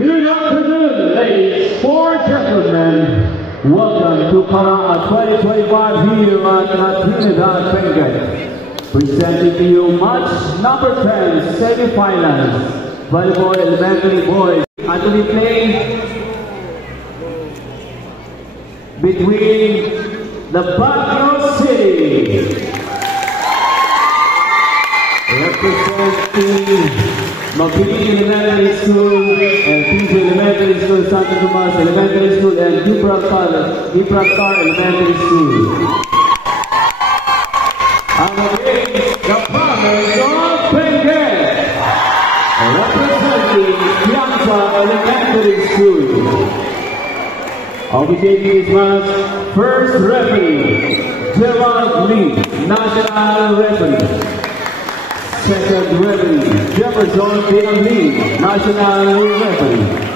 Good afternoon, ladies and gentlemen. Welcome to Para 2025 here at Trinidad Benguet. Presenting to you match number 10 semi-finals. Volleyball elementary boys. And to be playing between the Baguio City representing Mabini Elementary School and PJ Elementary School, Santa Tomas Elementary School, and Gibraltar Elementary School. And against the province of Benguet, representing Piazza Elementary School. Officiating this match, first referee, Gerald Lee, National Referee. Second referee, Jefferson Lee, National Referee.